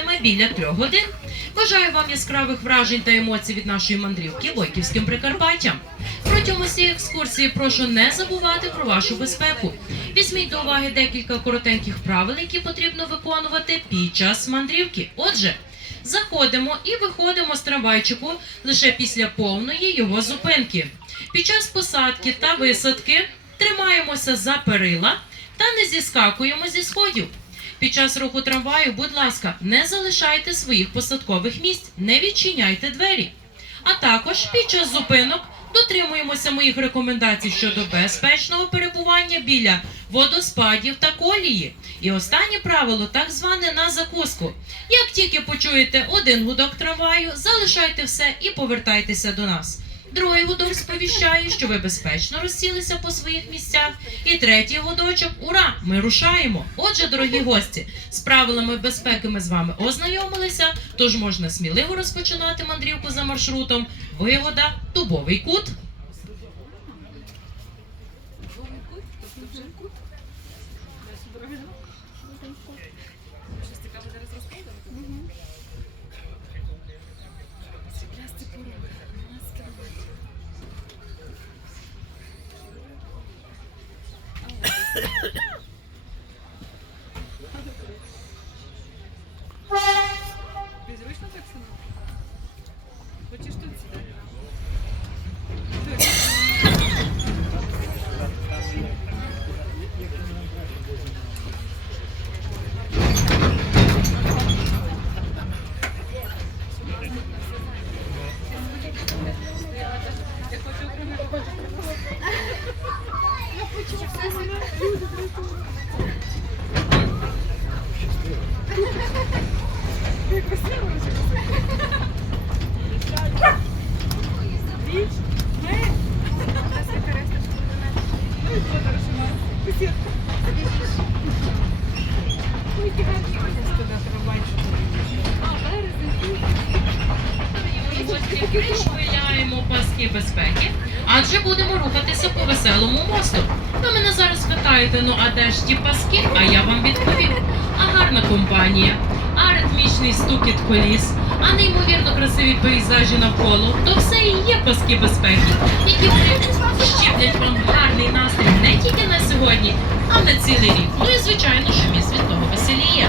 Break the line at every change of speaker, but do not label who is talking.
триватиме біля трьох годин. Бажаю вам яскравих вражень та емоцій від нашої мандрівки Бойківським Прикарпаттям. Протягом усієї екскурсії прошу не забувати про вашу безпеку. Візьміть до уваги декілька коротеньких правил, які потрібно виконувати під час мандрівки. Отже, заходимо і виходимо з трамвайчику лише після повної його зупинки. Під час посадки та висадки тримаємося за перила та не зіскакуємо зі сходів. Під час руху трамваю, будь ласка, не залишайте своїх посадкових місць, не відчиняйте двері. А також під час зупинок дотримуємося моїх рекомендацій щодо безпечного перебування біля водоспадів та колії. І останнє правило, так зване на закуску. Як тільки почуєте один гудок трамваю, залишайте все і повертайтеся до нас. Другий гудок сповіщає, що ви безпечно розсілися по своїх місцях. І третій гудочок ура! Ми рушаємо. Отже, дорогі гості, з правилами безпеки ми з вами ознайомилися, тож можна сміливо розпочинати мандрівку за маршрутом Вигода, Дубовий кут.
Ha ha ha!
Гості пришвиляємо паски безпеки, адже будемо рухатися по веселому мосту. Ви мене зараз питаєте, ну а де ж ті паски? А я вам відповім. А гарна компанія, а ритмічний стукіт коліс, а неймовірно красиві пейзажі навколо, то все і є паски безпеки, які щеплять вам гарний настрій не тільки на сьогодні, а на цілий рік. Ну і звичайно, що мій світлого веселіє.